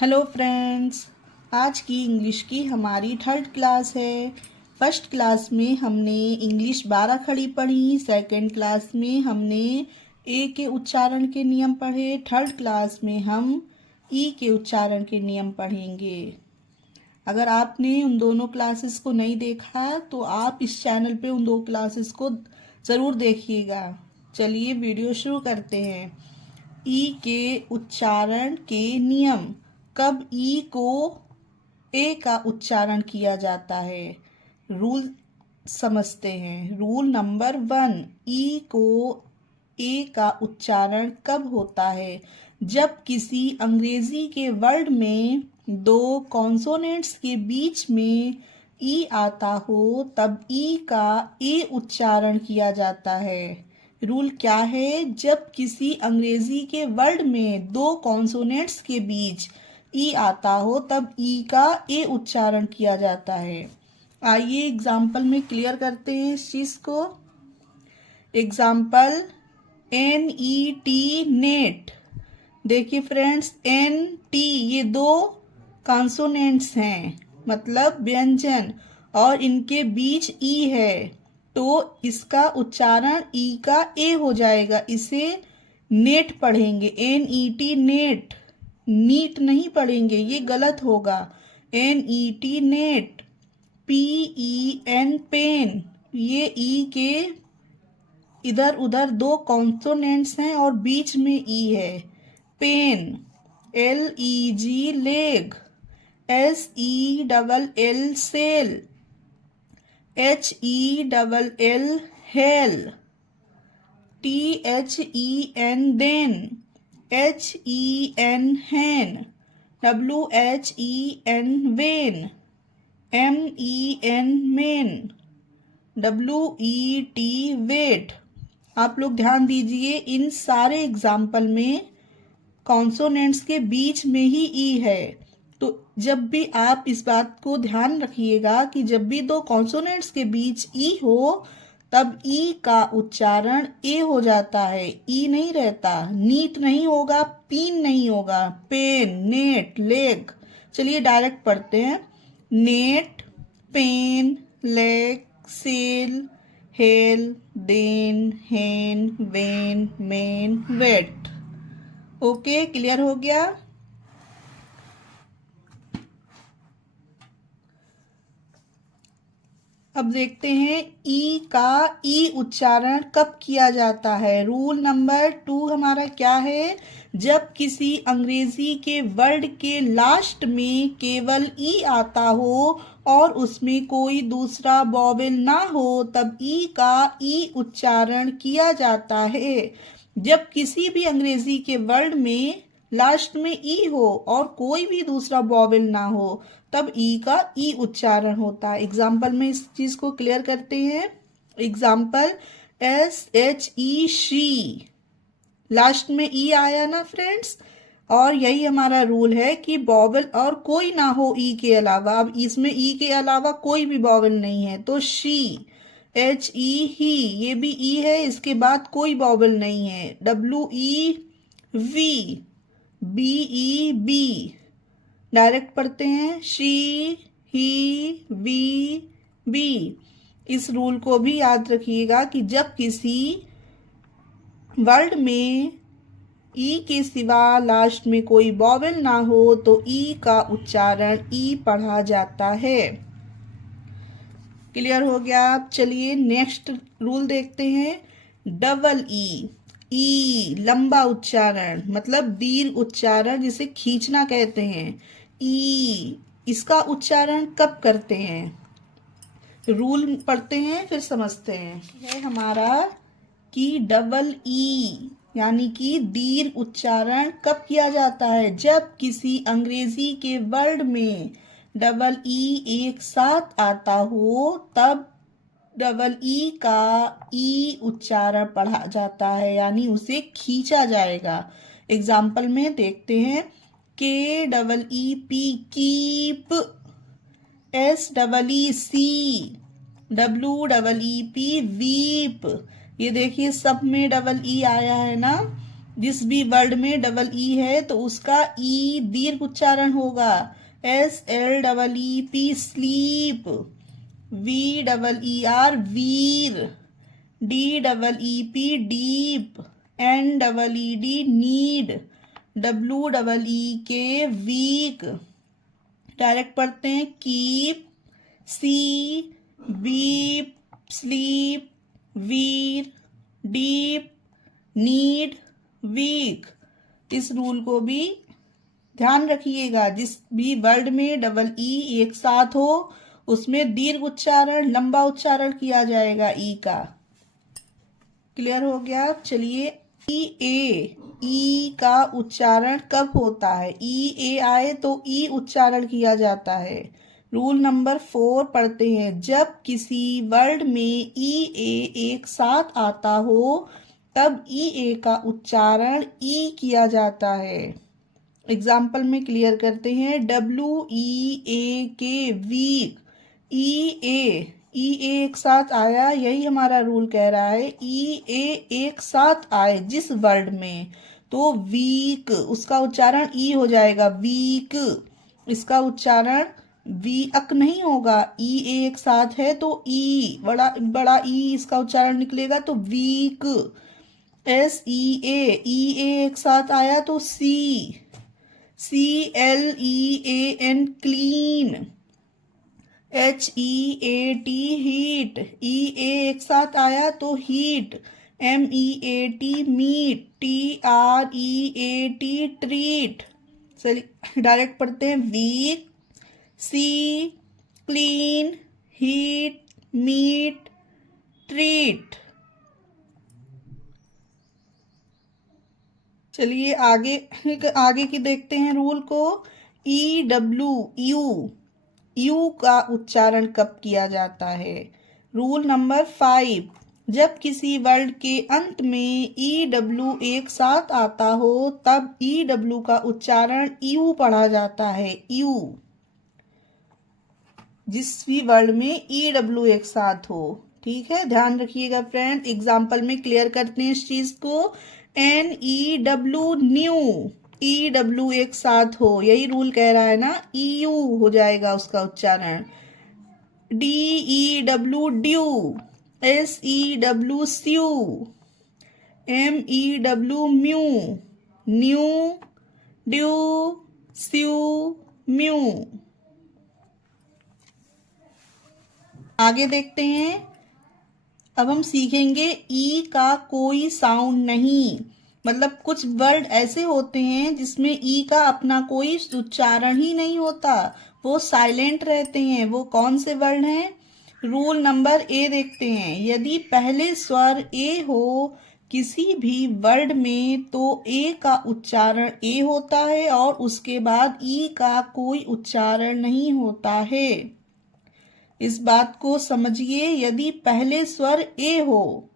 Hello friends, आज की English की हमारी थर्ड क्लास है। फर्स्ट क्लास में हमने इंग्लिश 12 खड़ी पढ़ी, सेकंड क्लास में हमने ए के उच्चारण के नियम पढ़े, थर्ड क्लास में हम ई के उच्चारण के नियम पढ़ेंगे। अगर आपने उन दोनों क्लासेस को नहीं देखा तो आप इस चैनल पे उन दो क्लासेस को ज़रूर देखिएगा। चलिए वीडियो शुरू करते हैं। ई के उच्चारण के नियम। कब ई को ए का उच्चारण किया जाता है, रूल समझते हैं। रूल नंबर 1, ई को ए का उच्चारण कब होता है? जब किसी अंग्रेजी के वर्ड में दो कॉन्सोनेंट्स के बीच में ई आता हो तब ई का ए उच्चारण किया जाता है। रूल क्या है? जब किसी अंग्रेजी के वर्ड में दो कॉन्सोनेंट्स के बीच ई आता हो तब ई का ए उच्चारण किया जाता है। आइए एग्जाम्पल में क्लियर करते हैं इस चीज को। Example NET net. देखिए फ्रेंड्स, NT ये दो कॉन्सोनेंट्स हैं, मतलब व्यंजन, और इनके बीच ई है तो इसका उच्चारण ई का ए हो जाएगा। इसे नेट पढ़ेंगे, NET नेट, नीट नहीं पढ़ेंगे, ये गलत होगा। NET net. PEN पेन, ये ई के इधर उधर दो कॉन्सोनेंट्स हैं और बीच में ई है। Pen. LEG leg. SELL sell. HELL hell. THEN then. HEN hen. WHEN when. MEN men. WET wet. आप लोग ध्यान दीजिए, इन सारे एग्जाम्पल में कॉन्सोनेंट्स के बीच में ही ई है। तो जब भी आप इस बात को ध्यान रखिएगा कि जब भी दो कॉन्सोनेंट्स के बीच ई हो तब ई का उच्चारण ए हो जाता है, ई नहीं रहता, नीट नहीं होगा, पीन नहीं होगा। Pen, net, leg. चलिए डायरेक्ट पढ़ते हैं। Net, pen, leg, sell, hell, then, hen, when, men, wet. Okay, clear हो गया। अब देखते हैं ई का ई उच्चारण कब किया जाता है। रूल नंबर 2 हमारा क्या है? जब किसी अंग्रेजी के वर्ड के लास्ट में केवल ई आता हो और उसमें कोई दूसरा वॉवेल ना हो तब ई का ई उच्चारण किया जाता है। जब किसी भी अंग्रेजी के वर्ड में लास्ट में ई हो और कोई भी दूसरा वॉवेल ना हो तब ई का ई उच्चारण होता है। एग्जाम्पल में इस चीज को क्लियर करते हैं। एग्जाम्पल SHE शी, लास्ट में ई आया ना फ्रेंड्स, और यही हमारा रूल है कि वॉवेल और कोई ना हो ई के अलावा। अब इसमें ई के अलावा कोई भी वॉवेल नहीं है तो शी। HE ही, ये भी ई है, इसके बाद कोई वॉवेल नहीं है। WEV, BEB। डायरेक्ट पढ़ते हैं। She, he, we, be. इस रूल को भी याद रखिएगा कि जब किसी वर्ड में ई के सिवा लास्ट में कोई वॉवेल ना हो तो ई का उच्चारण ई पढ़ा जाता है। क्लियर हो गया। आप चलिए नेक्स्ट रूल देखते हैं। डबल ई लंबा उच्चारण, मतलब दीर्घ उच्चारण, जिसे खींचना कहते हैं। ई, इसका उच्चारण कब करते हैं? रूल पढ़ते हैं फिर समझते हैं। है हमारा कि डबल ई यानी कि दीर्घ उच्चारण कब किया जाता है? जब किसी अंग्रेजी के वर्ड में डबल ई एक साथ आता हो तब डबल ई का ई उच्चारण पढ़ा जाता है, यानी उसे खींचा जाएगा। एग्जाम्पल में देखते हैं। KEEP keep. SEEC, WEEP weep. ये देखिए सब में डबल ई आया है ना। जिस भी वर्ड में डबल ई है तो उसका ई दीर्घ उच्चारण होगा। SLEEP sleep, VEER veer, DEEP deep, NEED need, WEEK week. Direct पढ़ते हैं keep, see, beep, sleep, veer, deep, need, week. इस रूल को भी ध्यान रखिएगा, जिस भी वर्ड में डबल ई एक साथ हो उसमें दीर्घ उच्चारण, लंबा उच्चारण किया जाएगा ई का। क्लियर हो गया? चलिए, ई का उच्चारण कब होता है? ए आए तो ई उच्चारण किया जाता है। रूल नंबर 4 पढ़ते हैं। जब किसी वर्ड में ए एक साथ आता हो तब ए का उच्चारण ई किया जाता है। एग्जाम्पल में क्लियर करते हैं। WEAK वीक, ई ए एक साथ आया, यही हमारा रूल कह रहा है। ए एक साथ आए जिस वर्ड में तो वीक, उसका उच्चारण ई हो जाएगा, वीक। इसका उच्चारण वीअक नहीं होगा। ए एक साथ है तो ई बड़ा ई इसका उच्चारण निकलेगा तो वीक। SEA एक साथ आया तो CLEAN क्लीन। HEAT हीट, एक साथ आया तो heat. MEAT meat, TREAT treat. चलिए डायरेक्ट पढ़ते हैं। Week, see, clean, heat, meat, treat. चलिए आगे की देखते हैं रूल को। यू का उच्चारण कब किया जाता है? Rule number 5। जब किसी वर्ड के अंत में EW एक साथ आता हो तब EW का उच्चारण यू पढ़ा जाता है। यू, जिस भी वर्ड में EW एक साथ हो। ठीक है, ध्यान रखिएगा फ्रेंड। एग्जाम्पल में क्लियर करते हैं इस चीज को। NEW न्यू, EW एक साथ हो, यही रूल कह रहा है ना, EU हो जाएगा उसका उच्चारण। DEW ड्यू, SEW स्यू, MEW म्यू, न्यू, ड्यू, स्यू, म्यू। आगे देखते हैं। अब हम सीखेंगे ई का कोई साउंड नहीं। मतलब कुछ वर्ड ऐसे होते हैं जिसमें ई का अपना कोई उच्चारण ही नहीं होता, वो साइलेंट रहते हैं। वो कौन से वर्ड हैं? रूल नंबर ए देखते हैं। यदि पहले स्वर ए हो किसी भी वर्ड में तो ए का उच्चारण ए होता है और उसके बाद ई का कोई उच्चारण नहीं होता है। इस बात को समझिए। यदि पहले स्वर ए हो,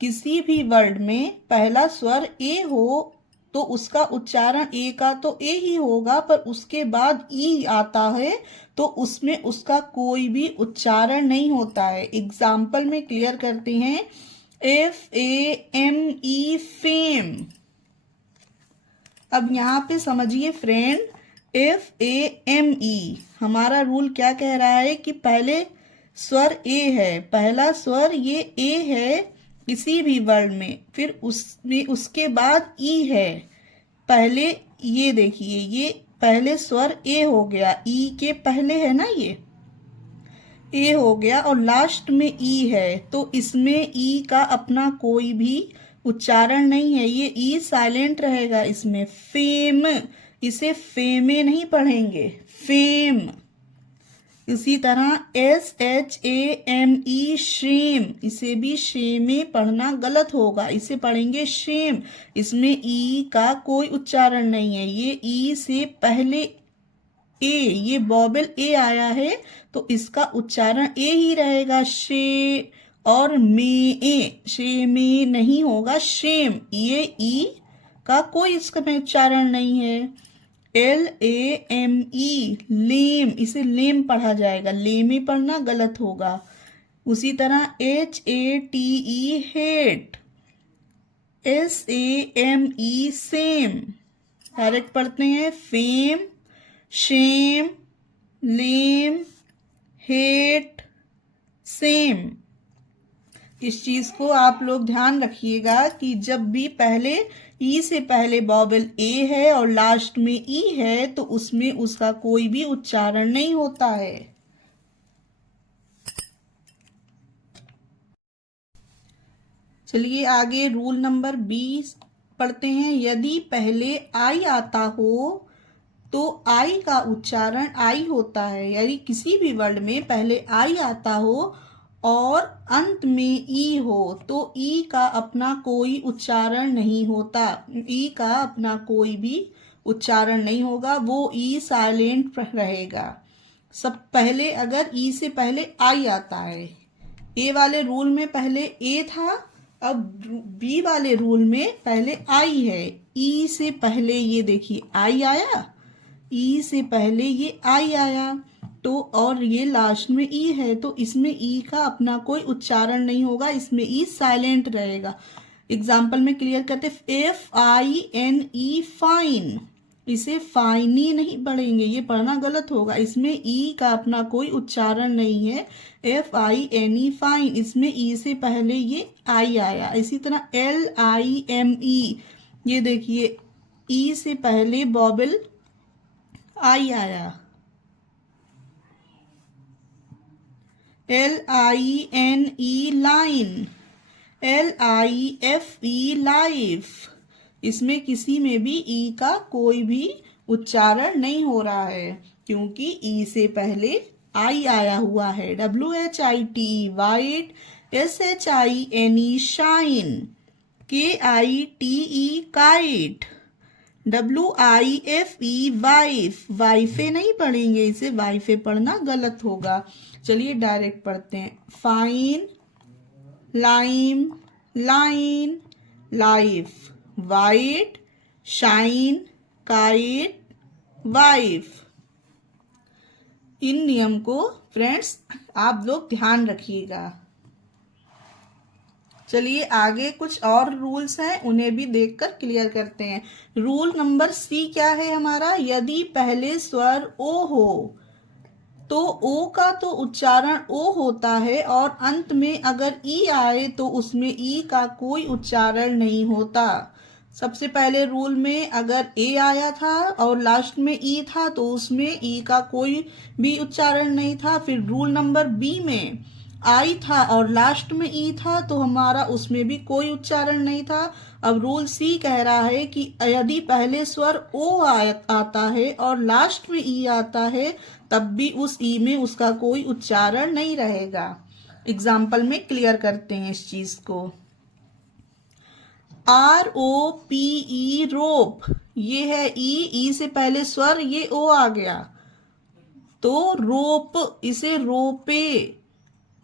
किसी भी वर्ड में पहला स्वर ए हो तो उसका उच्चारण ए का तो ए ही होगा, पर उसके बाद ई आता है तो उसमें उसका कोई भी उच्चारण नहीं होता है। एग्जाम्पल में क्लियर करते हैं। FAME fame. अब यहाँ पे समझिए फ्रेंड, FAME हमारा रूल क्या कह रहा है कि पहले स्वर ए है, पहला स्वर ये ए है किसी भी वर्ड में, फिर उसके बाद ई है। पहले ये देखिए, ये पहले स्वर ए हो गया, ई के पहले है ना, ये ए हो गया और लास्ट में ई है, तो इसमें ई का अपना कोई भी उच्चारण नहीं है, ये ई साइलेंट रहेगा इसमें। फेम, इसे फेमे नहीं पढ़ेंगे, फेम। इसी तरह SHAME शेम, इसे भी शेमे पढ़ना गलत होगा, इसे पढ़ेंगे शेम। इसमें ई का कोई उच्चारण नहीं है, ये ई से पहले ए, ये बॉबल ए आया है तो इसका उच्चारण ए ही रहेगा, शे। और शे में नहीं होगा, शेम। ये ई का कोई इसमें उच्चारण नहीं है। LAME लेम, इसे लेम पढ़ा जाएगा, लेमे पढ़ना गलत होगा। उसी तरह HATE hate, SAME same. Direct पढ़ते हैं, फेम, शेम, लेम, हेट, सेम। इस चीज को आप लोग ध्यान रखिएगा कि जब भी पहले ई से पहले वॉवेल ए है और लास्ट में ई है तो उसमें उसका कोई भी उच्चारण नहीं होता है। चलिए आगे रूल नंबर 20 पढ़ते हैं। यदि पहले आई आता हो तो आई का उच्चारण आई होता है। यदि किसी भी वर्ड में पहले आई आता हो और अंत में ई हो तो ई का अपना कोई उच्चारण नहीं होता। ई का अपना कोई भी उच्चारण नहीं होगा, वो ई साइलेंट रहेगा। सब पहले अगर ई से पहले आई आता है, ए वाले रूल में पहले ए था, अब बी वाले रूल में पहले आई है। ई से पहले ये देखिए आई आया, ई से पहले ये आई आया तो, और ये लास्ट में ई है तो इसमें ई का अपना कोई उच्चारण नहीं होगा, इसमें ई साइलेंट रहेगा। एग्जाम्पल में क्लियर करते, FINE फाइन, इसे फाइनी नहीं पढ़ेंगे, ये पढ़ना गलत होगा। इसमें ई का अपना कोई उच्चारण नहीं है। FINE फाइन, इसमें ई से पहले ये आई आया। इसी तरह LIME, ये देखिए ई से पहले वॉवेल आई आया। LINE लाइन, LIFE लाइफ, इसमें किसी में भी ई का कोई भी उच्चारण नहीं हो रहा है क्योंकि ई से पहले आई आया हुआ है। WHITE white, SHINE shine, KITE kite, WIFE wife, वाइफे नहीं पढ़ेंगे, इसे वाइफे पढ़ना गलत होगा। चलिए डायरेक्ट पढ़ते हैं, fine, lime, line, life, white, shine, kite, wife. इन नियम को फ्रेंड्स आप लोग ध्यान रखिएगा। चलिए आगे कुछ और रूल्स हैं, उन्हें भी देखकर क्लियर करते हैं। रूल नंबर C क्या है हमारा, यदि पहले स्वर ओ हो तो ओ का तो उच्चारण ओ होता है और अंत में अगर ई आए तो उसमें ई का कोई उच्चारण नहीं होता। सबसे पहले रूल में अगर ए आया था और लास्ट में ई था तो उसमें ई का कोई भी उच्चारण नहीं था। फिर रूल नंबर B में आई था और लास्ट में ई था तो हमारा उसमें भी कोई उच्चारण नहीं था। अब रूल C कह रहा है कि यदि पहले स्वर ओ आता है और लास्ट में ई आता है तब भी उस ई में उसका कोई उच्चारण नहीं रहेगा। एग्जाम्पल में क्लियर करते हैं इस चीज को। ROPE रोप, ये है ई से पहले स्वर ये ओ आ गया तो रोप, इसे रोपे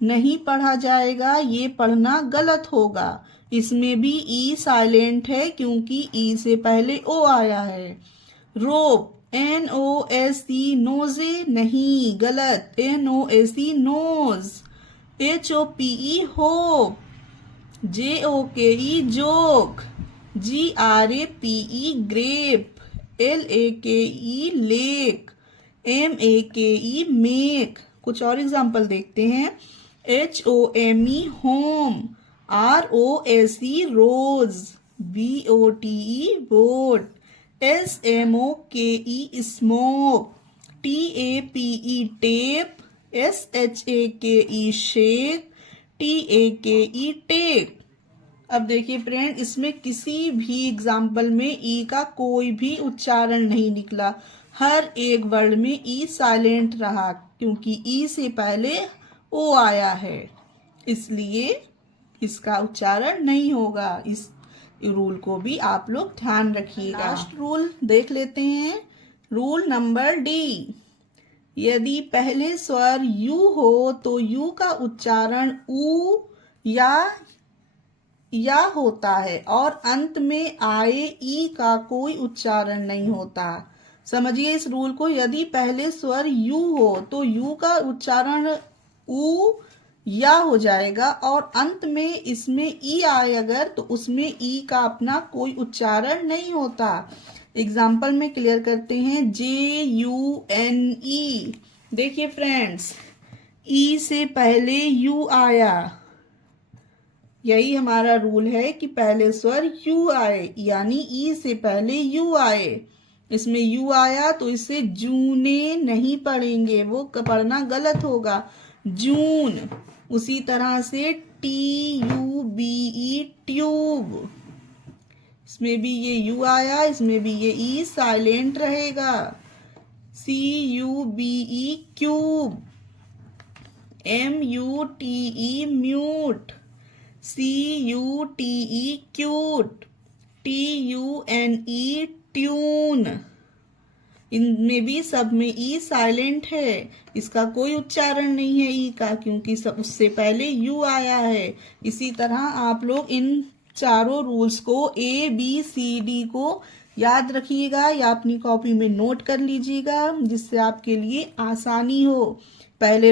नहीं पढ़ा जाएगा, ये पढ़ना गलत होगा। इसमें भी ई साइलेंट है क्योंकि ई से पहले ओ आया है। रोप, NOSE नोजे नहीं, गलत, NOSE nose. HOPE hope, JOKE joke, GRAPE grape, LAKE lake, MAKE make. कुछ और एग्जाम्पल देखते हैं। HOME home, ROSE rose, BOTE boat, SMOKE smoke, TAPE tape, SHAKE shake, TAKE take. अब देखिए फ्रेंड, इसमें किसी भी एग्जाम्पल में ई का कोई भी उच्चारण नहीं निकला, हर एक वर्ड में ई साइलेंट रहा क्योंकि ई से पहले ओ आया है, इसलिए इसका उच्चारण नहीं होगा। इस रूल को भी आप लोग ध्यान रखिएगा। लास्ट रूल देख लेते हैं, रूल नंबर D, यदि पहले स्वर यू हो तो यू का उच्चारण ऊ या होता है और अंत में आए ई का कोई उच्चारण नहीं होता। समझिए इस रूल को, यदि पहले स्वर यू हो तो यू का उच्चारण ऊ या हो जाएगा, और अंत में इसमें ई आए अगर तो उसमें ई का अपना कोई उच्चारण नहीं होता। एग्जाम्पल में क्लियर करते हैं। JUNE, देखिए फ्रेंड्स, ई से पहले यू आया, यही हमारा रूल है कि पहले स्वर यू आए, यानी ई से पहले यू आए। इसमें यू आया तो इसे जूने नहीं पढ़ेंगे, वो पढ़ना गलत होगा, जून। उसी तरह से TUBE, ट्यूब, इसमें भी ये यू आया, इसमें भी ये ई साइलेंट रहेगा। CUBE, cube. MUTE, mute. CUTE, cute. TUNE, tune. इनमें भी सब में ई साइलेंट है, इसका कोई उच्चारण नहीं है ई का, क्योंकि सब उससे पहले यू आया है। इसी तरह आप लोग इन चारों रूल्स को ABCD को याद रखिएगा या अपनी कॉपी में नोट कर लीजिएगा, जिससे आपके लिए आसानी हो। पहले